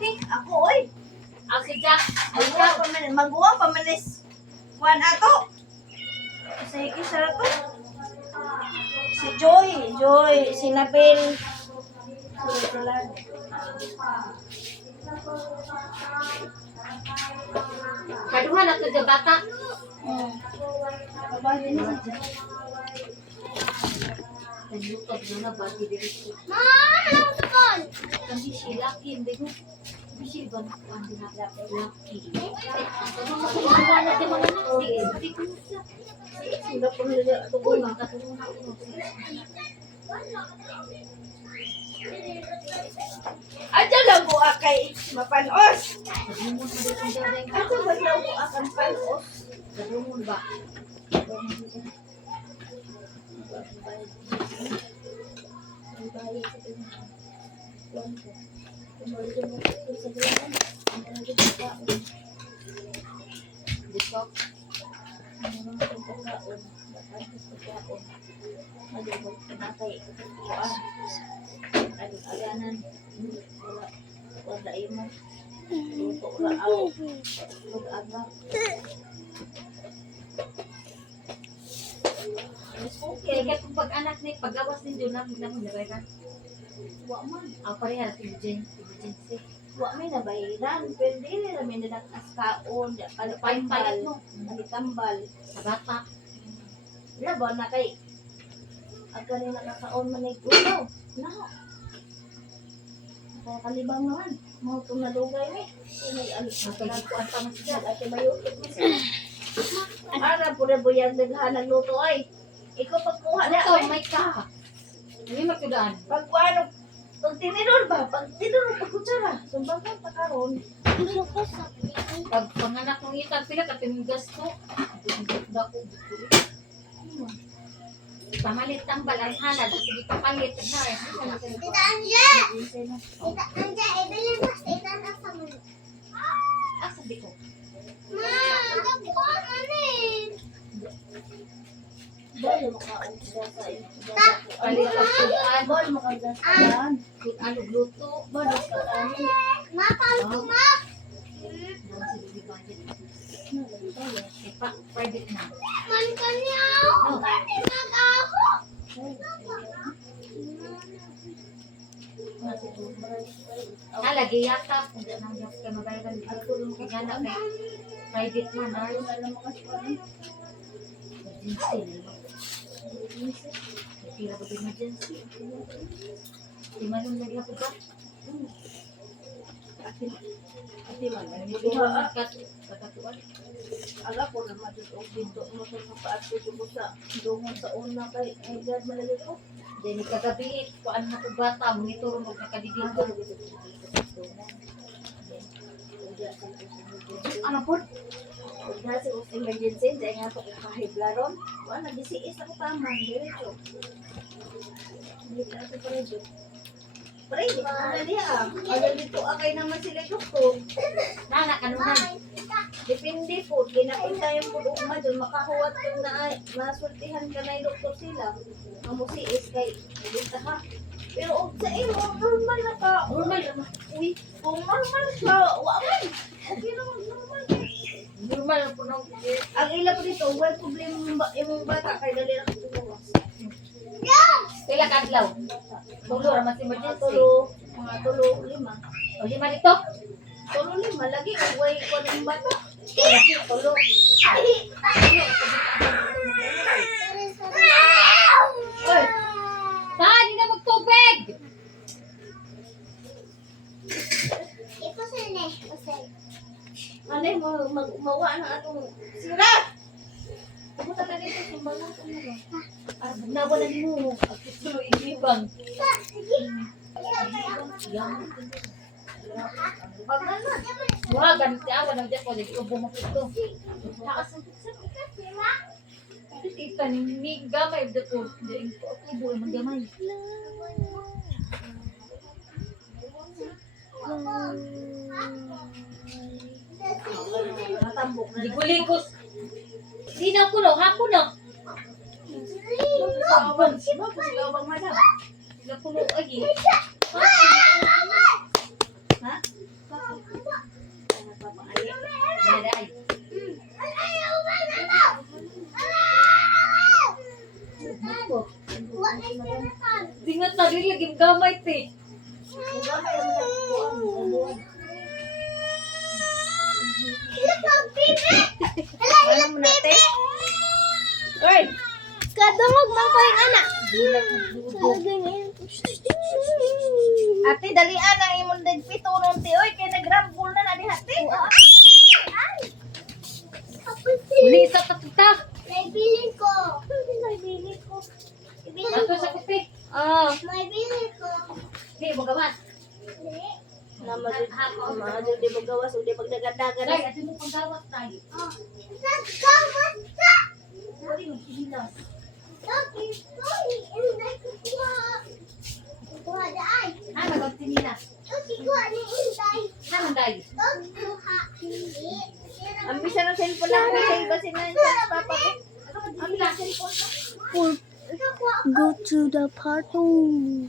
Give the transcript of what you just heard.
ni. Ako, oy. Ako si Jack. Maguwa pa manis. Kuan ato. Sa higis na to. Si Joy, si Nabil. Kaduhan na ito sa bata. Babae ni siya. Naglutot na na ba? Dito. Ma, alam ko kon. Kasi si Lucky, hindi ko. Hindi siya ba nakuhaan din na Lucky. Ano makuha natin mga nasi? Hindi ko na siya. Sila po nila ito ko na. Katulungan ko. Adya lang ko akay mapanos. Kadumon sa dito ang daday ka. Adya ba lang ko akan panos. Kadumon ba? Dito. Kaya kaya kung pag-anak ni pag-awas ninyo na nagay ka. Wa man. Pareha emergency. Wa may nabayaran. Pero di nila may nakaskaon. Palit mo. Tambal. Sa bata. Wala ba na kay agka rin nakakaon man ay gulo. No. Kaya kalibang naman. Mga itong nadugay ni. May alis na Nagkuhan pa man siya. Ate mayukit mo siya. Ara, pura buyan daghan nagluto ay. Ikaw pagkuha na. Ito, may ka. Hindi magkudaan. Pag pag tinidor ba? Pag tinidor, pag kutsara. Sumbagan pa karon. Gusto ko sa Pag panganak ng itag pila ka timigas to. Dako. Pamalit ang balanghana. Sige papalit. Tita Anja! Tita Anja, ibili mo sa tita na sa mga. Ah, sabi ko. Ma, nagkuha ka rin. Bol makaugda sa iyo. Palit ang kulaan. Bol makaugda sa yan. Kulaan luto. Bol makaugda. Ma, paano ko ma? Private na. Man ka niya ako. Kanina ako. Lagi yata. Kung di nang yap ka mabayaran. Kaya na kay private man. Emergency. Tira ko emergency. Di man yung naglapot ka. Ati man. Hindi mo magkatuan. Ala ko na madutog dito mo sa paato ko sa dungon sa una kay ay gad malali ko. Dili kagabi, kuan na ko bata, monitor mo kakadidito. Ano po? Kaya sa emergency, dahil nga ito kahiblaron. Wala, nagisiis ako tama. Diretso. Hindi ka ito pala dito. Pre, di ka na niya. Alam dito, akay naman sila doktor. Nana, kanuhan. Depende po. Ginapin tayo po doon doon. Makahuwat yung na masultihan ka na yung doktor sila. Ang musiis kay dito ha. Pero sa iyo, normal na ka. Normal naman. Uy, kung normal ka, waman. Okay naman, normal. Normal na po nung Ang ila po dito, wala problema yung bata kay dali na katuloy. pila kadlaw. Tulo raman si emergency. Mga tulo, 5. O lima dito. Tulo 5, lagi kung way ko ng bata. Lagi, tulo. Oy, Saan? Hindi na magtubig! Ipusin eh. Ipusin. anay mo, mawa na atong sira. Pumunta na dito, sumbangan ko mo. Nawalan mo. At tuloy ibang. Pag na. Wah, ganit ka. Walang dyan ko. Hindi ko bumapit to. Kita ni gamay da ko. Hindi ko tubo ang gamay. Natambok na. Ligos. Sinaw ko no, hapon no. Sawan, sino po sila bang madam? Sila puno lagi. Ha? Dili lagi gamay te. Gamay lang sa buwan. Ano mo natin? Oy! Kadungog man ko yung anak. Ate, dalian ang imong dagpito nun, ti. Oy, kaya nagrambol na di hati. Uli sa takita. Naibili ko. Naibili ko. Ato sa kape. Oh. Naibili ko. Hey, mo gawas. Namado di mo gawas, di magdagadagan. Dai, ato mo panggawas tayo. Nagkawas ka. Dali mo kilos. Lagi ko. Hindi ko kuha. Kuha daan. Ano ba tinilas? Lagi kuha ni Inday. Ano dai? Lagi kuha. Hindi. Ang bisa ng cellphone lang ko, save ba si papa ko? Ano ba tinilas? Go to the party.